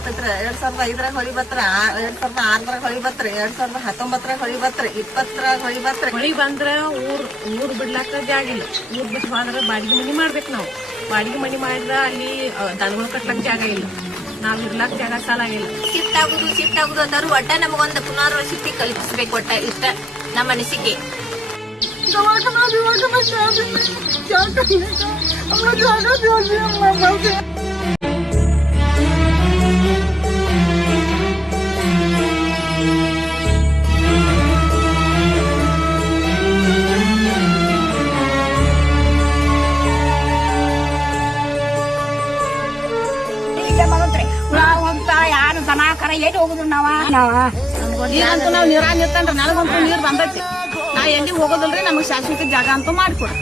ಬರತೈತ್ರಿ ಎರಡ್ ಸಾವಿರದ ಐದರಾಗ ಹೊಳಿ ಬತ್ರ ಎರಡ್ ಸಾವಿರದ ಆರರಾಗ ಹೊಳಿ ಬತ್ರ ಎರಡ್ ಸಾವಿರದ ಹತ್ತೊಂಬತ್ತರಾಗ ಹೊಳಿ ಬತ್ರ ಇಪ್ಪತ್ತರಾಗ ಹೊಳಿ ಬತ್ರ ಹೊಳಿ ಬಂದ್ರ ಊರ್ ಊರ್ ಬಿಡ್ಲಾಕ ಜಾಗ ಇಲ್ಲ ಊರ್ ಬಿಟ್ಟು ಹೋದ್ರ ಬಾಡಿಗೆ ಮನಿ ಮಾಡ್ಬೇಕು ನಾವು ಬಾಡಿಗೆ ಮನಿ ಮಾಡಿದ್ರ ಅಲ್ಲಿ ದನಗಳು ಕಟ್ಟಕ್ ಜಾಗ ಇಲ್ಲ ನಾವ್ ಇರ್ಲಾಕ್ ಜಾಗ ಸಾಲಾಗಿಲ್ಲ ಶಿಫ್ಟ್ ಆಗುದು ಶಿಫ್ಟ್ ಆಗುದು ಅಂತಾರು ಒಟ್ಟ ಪುನರ್ ಪುನರ್ವಸತಿ ಕಲ್ಪಿಸ್ಬೇಕು ಒಟ್ಟ ಇಷ್ಟ ನಮ್ಮ ಅನಿಸಿಕೆ ಜಾಗ ಯಾರು ಏಟ್ ಹೋಗುದು ನಾವ? ನಾವ. ಈಗಂತೂ ನಾವ್ ನೀರಾಗ ನಿರ್ತನ್ರಿ ನನಗಂತೂ ನೀರ್ ಬಂದೈತಿ. ನಾ ಎಲ್ಲಿ ಹೋಗೋದಲ್ರಿ ನಮಗ್ ಶಾಶ್ವತ ಜಾಗ ಅಂತೂ ಮಾಡ್ಕೊಡ್ರಿ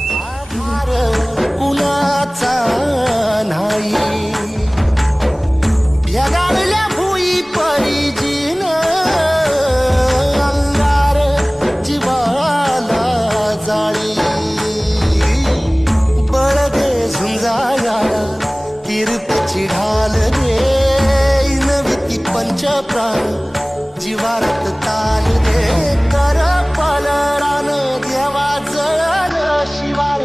आमच्या प्राण जीवारत ताल दे. कर पलरान देवा जळल शिवार.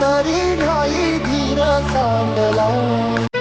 तरी नाही धीर सांडला.